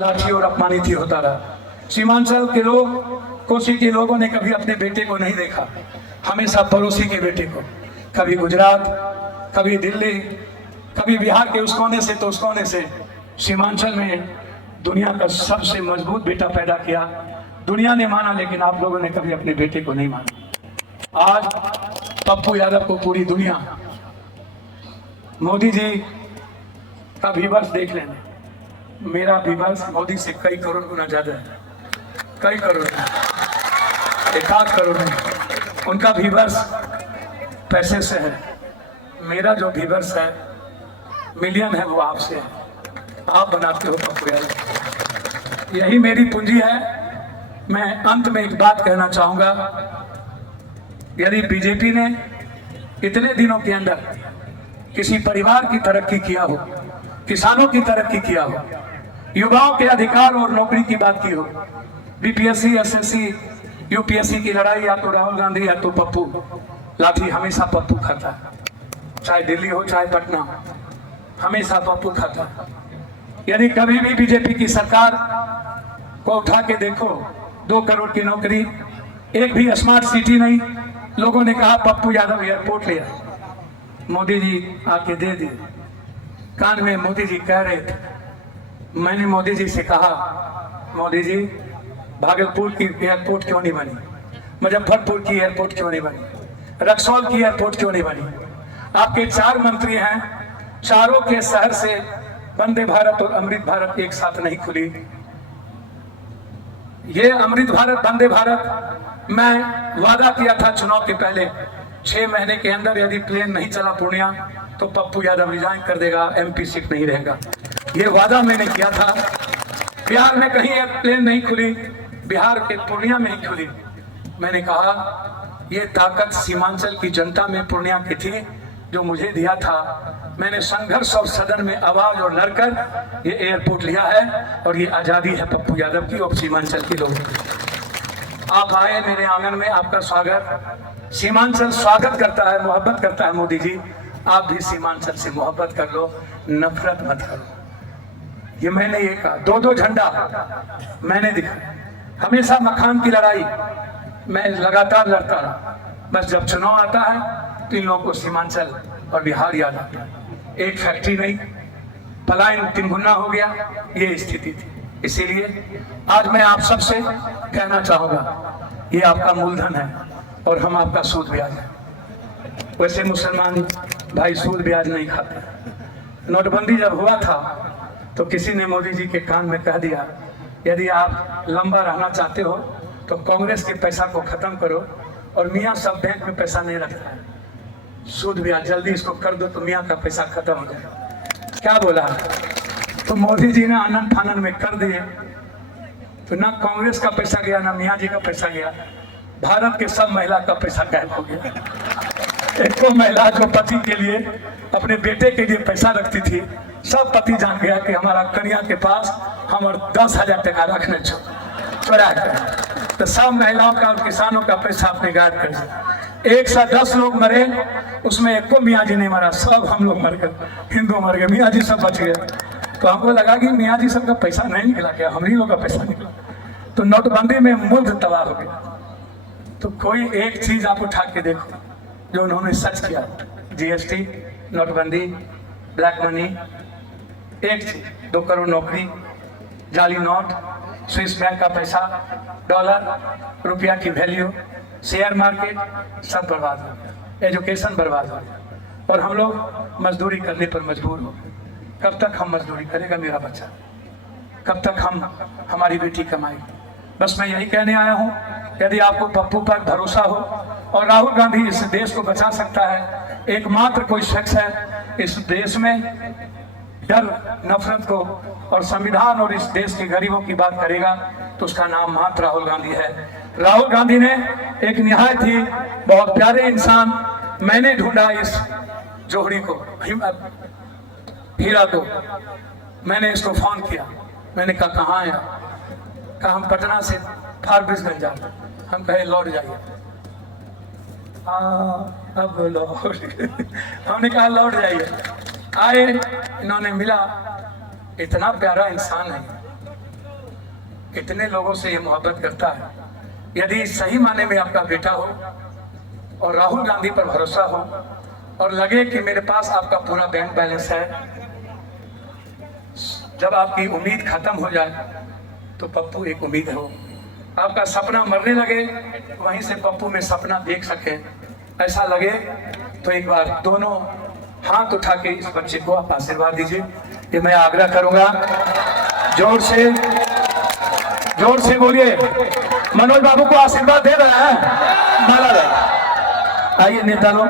लाठी और अपमानित ही होता रहा। सीमांचल के लोग, कोसी के लोगों ने कभी अपने बेटे को नहीं देखा, हमेशा पड़ोसी के बेटे को। कभी गुजरात, कभी दिल्ली, कभी बिहार के उस कोने से तो उस कोने से। सीमांचल में दुनिया का सबसे मजबूत बेटा पैदा किया, दुनिया ने माना, लेकिन आप लोगों ने कभी अपने बेटे को नहीं माना। आज पप्पू यादव को पूरी दुनिया, मोदी जी का व्यूअर्स देख लेना, मेरा व्यूअर्स मोदी से कई करोड़ गुना ज्यादा है, कई करोड़, 1 करोड़ नहीं। उनका व्यूअर्स पैसे से है, मेरा जो व्यूअर्स है मिलियन है, वो आपसे है, आप बनाते हो पप्पू यादव, यही मेरी पूंजी है। मैं अंत में एक बात कहना चाहूंगा, यदि बीजेपी ने इतने दिनों के अंदर किसी परिवार की तरक्की किया हो, किसानों की तरक्की किया हो, युवाओं के अधिकार और नौकरी की बात की हो, बीपीएससी, एसएससी, यूपीएससी की लड़ाई या तो राहुल गांधी या तो पप्पू, लाठी हमेशा पप्पू खाता है, चाहे दिल्ली हो चाहे पटना हो, हमेशा पप्पू खाता है। यदि कभी भी बीजेपी की सरकार को उठा के देखो, 2 करोड़ की नौकरी, एक भी स्मार्ट सिटी नहीं। लोगों ने कहा पप्पू यादव एयरपोर्ट ले आए, मोदी जी आके दे दिए। कान में मोदी जी कह रहे थे, मैंने मोदी जी से कहा, मोदी जी भागलपुर की एयरपोर्ट क्यों नहीं बनी, मुजफ्फरपुर की एयरपोर्ट क्यों नहीं बनी, रक्सौल की एयरपोर्ट क्यों नहीं बनी? आपके 4 मंत्री हैं, चारों के शहर से वंदे भारत और अमृत भारत एक साथ नहीं खुली। ये अमृत भारत, वंदे भारत, मैं वादा किया था चुनाव के पहले, 6 महीने के अंदर यदि प्लेन नहीं चला पूर्णिया तो पप्पू यादव रिजाइन कर देगा, एमपी सीट नहीं रहेगा, ये वादा मैंने किया था। बिहार में कहीं प्लेन नहीं खुली, बिहार के पूर्णिया में ही खुली। मैंने कहा ये ताकत सीमांचल की जनता में पूर्णिया की थी, जो मुझे दिया था। मैंने संघर्ष और सदन में आवाज और लड़कर ये एयरपोर्ट लिया है, और ये आजादी है पप्पू यादव की और सीमांचल के लोगों की। आप आए मेरे आंगन में, आपका स्वागत, सीमांचल स्वागत करता है, मोहब्बत करता है। मोदी जी आप भी सीमांचल से मोहब्बत कर लो, नफरत मत करो। ये मैंने ये कहा, 2-2 झंडा मैंने दिखा, हमेशा मकान की लड़ाई मैं लगातार लड़ता रहा। बस जब चुनाव आता है तो इन लोगों को सीमांचल और बिहार याद आता है। एक फैक्ट्री नहीं, पलायन 3 गुना हो गया, ये स्थिति थी। इसीलिए आज मैं आप सबसे कहना चाहूंगा, ये आपका मूलधन है और हम आपका सूद ब्याज है। वैसे मुसलमान भाई सूद ब्याज नहीं खाते। नोटबंदी जब हुआ था तो किसी ने मोदी जी के कान में कह दिया, यदि आप लंबा रहना चाहते हो तो कांग्रेस के पैसा को खत्म करो, और मियाँ सब बैंक में पैसा नहीं रखता है, सूद ब्याज जल्दी इसको कर दो तो मियाँ का पैसा खत्म हो जाए। क्या बोला? तो मोदी जी ने आनंद फानन में कर दिए, तो ना कांग्रेस का पैसा गया, ना मियाँ जी का पैसा गया, भारत के सब महिला का पैसा गायब हो गया। एक तो महिला जो पति के लिए, अपने बेटे के लिए पैसा रखती थी, सब पति जान गया कि हमारा कन्या के पास हम 10,000 टका रखने चुरा कर, तो सब महिलाओं का और किसानों का पैसा अपने गायब कर दिया। 110 लोग मरे, उसमें एक को मियाँ जी नहीं मरा, सब हम लोग मर गए, हिंदू मर गए, मियाँ जी सब बच गए। तो हमको लगा कि मियाँ जी सब का पैसा नहीं निकला, क्या हम ही लोग का पैसा निकला? तो नोटबंदी में मुल्क तबाह हो गया। तो कोई एक चीज आप उठा के देखो जो उन्होंने सच किया, जीएसटी, नोटबंदी, ब्लैक मनी, एक चीज, 2 करोड़ नौकरी, जाली नोट, स्विस बैंक का पैसा, डॉलर, रुपया की वैल्यू, शेयर मार्केट, सब बर्बाद हो गया, एजुकेशन बर्बाद हो गया, और हम लोग मजदूरी करने पर मजबूर हो गए। कब तक हम मजदूरी करेगा मेरा बच्चा, कब तक हमारी बेटी कमाएगी? बस मैं यही कहने आया हूँ, यदि आपको पप्पू पर भरोसा हो और राहुल गांधी इस देश को बचा सकता है, एकमात्र कोई शख्स है इस देश में डर, नफरत को और संविधान और इस देश के गरीबों की बात करेगा, तो उसका नाम मात्र राहुल गांधी है। राहुल गांधी ने एक निहायत ही बहुत प्यारे इंसान, मैंने ढूंढा इस जोहरी को, हीरा को, मैंने इसको फोन किया, मैंने कहा कहाँ है? कहा हम पटना से फारबिसगंज जाते। हम कहे लौट जाइए। अब लौट हमने कहा लौट जाइए। आए, इन्होंने मिला, इतना प्यारा इंसान है, कितने लोगों से ये मोहब्बत करता है। यदि सही माने में आपका बेटा हो और राहुल गांधी पर भरोसा हो और लगे कि मेरे पास आपका पूरा बैंक बैलेंस है, जब आपकी उम्मीद खत्म हो जाए तो पप्पू एक उम्मीद हो। आपका सपना मरने लगे वहीं से पप्पू में सपना देख सके, ऐसा लगे तो एक बार दोनों हाथ उठा के इस बच्चे को आप आशीर्वाद दीजिए। ये मैं आग्रह करूंगा, जोर से बोलिए। मनोज बाबू को आशीर्वाद दे रहा है, माला दे। आइए नेता लोग।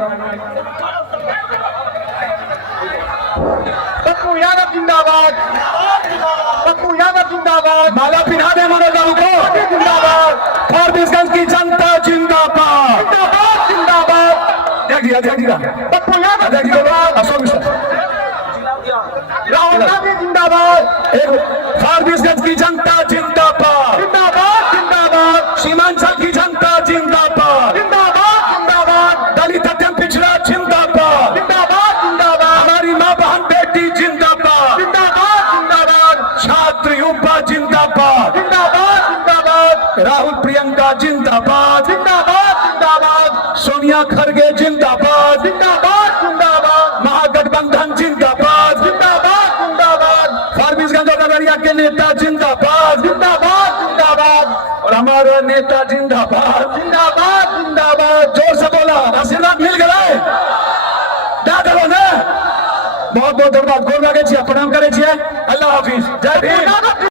पप्पू यादव जिंदाबाद, पप्पू यादव जिंदाबाद, माला पिन्हा दे मनोज बाबू को। जिंदाबाद, फारबिसगंज की जनता जिंदाबाद, जिंदाबाद, जिंदाबाद, देख दिया पप्पू यादव देख दिया। अशोक मिश्रा, राहुल गांधी जिंदाबाद, फारबिसगंज की जनता जिंदाबाद, जिंदाबाद, जिंदाबाद, सीमांचल की जनता जिंदाबाद, जिंदाबाद, जिंदाबाद, दलित अत्यंत पिछड़ा जिंदाबाद, जिंदाबाद, जिंदाबाद, हमारी माँ बहन बेटी जिंदाबाद, जिंदाबाद, जिंदाबाद, छात्र युवा जिंदाबाद, जिंदाबाद, जिंदाबाद, राहुल प्रियंका जिंदाबाद, जिंदाबाद, जिंदाबाद, सोनिया खरगे जिंदाबाद, जिंदाबाद, जिंदाबाद, महागठबंधन जिंदाबाद, जिंदाबाद, जिंदाबाद, फारबिसगंज और अररिया के नेता जिंदाबाद, जिंदाबाद, जिंदाबाद, और हमारा नेता जिंदाबाद। जिंदाबाद, जिंदाबाद, जोर से बोला, आशीर्वाद मिल गया। बहुत बहुत धन्यवाद। गोल लागे प्रणाम करे। अल्लाह हाफिज, जय भीम।